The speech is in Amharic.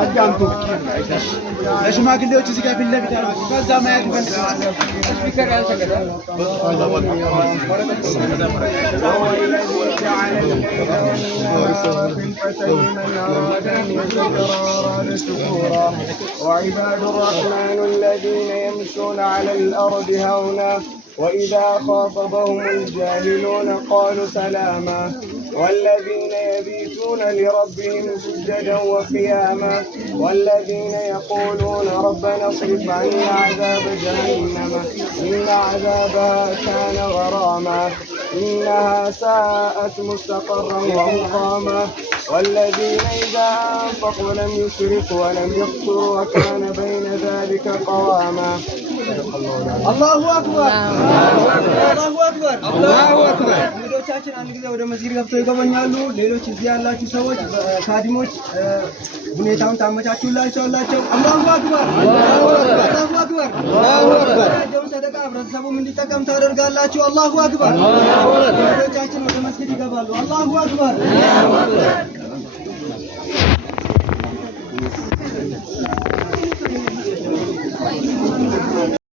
አዳምጡ። ለሽማግሌዎች እዚህ ጋር ፊት ለፊት አላችሁ። ከዛ ማየት ይፈልጋል። ስፒከር ያልተገደ وعباد الرحمن الذين يمشون على الأرض هونا وإذا خاطبهم الجاهلون قالوا سلاما والذين يبيتون لربهم سجدا وقياما والذين يقولون ربنا اصرف عنا عذاب جهنم إن عذابها كان غراما إنها ساءت مستقرا ومقاما والذين إذا أنفقوا لم يسرفوا ولم يقتروا وكان بين ذلك قواما. الله أكبر الله أكبر الله أكبر እንግዶቻችን አንድ ጊዜ ወደ መስጊድ ገብተው ይገባኛሉ። ሌሎች እዚህ ያላችሁ ሰዎች ካዲሞች ሁኔታውን ታመቻቹላቸው አላቸው። አላሁ አክበር አላሁ አክበር አላሁ አክበር ያለው ሰደቃ ህብረተሰቡም እንዲጠቀም ታደርጋላችሁ። አላሁ አክበር እንግዶቻችን ወደ መስጊድ ይገባሉ። አላሁ አክበር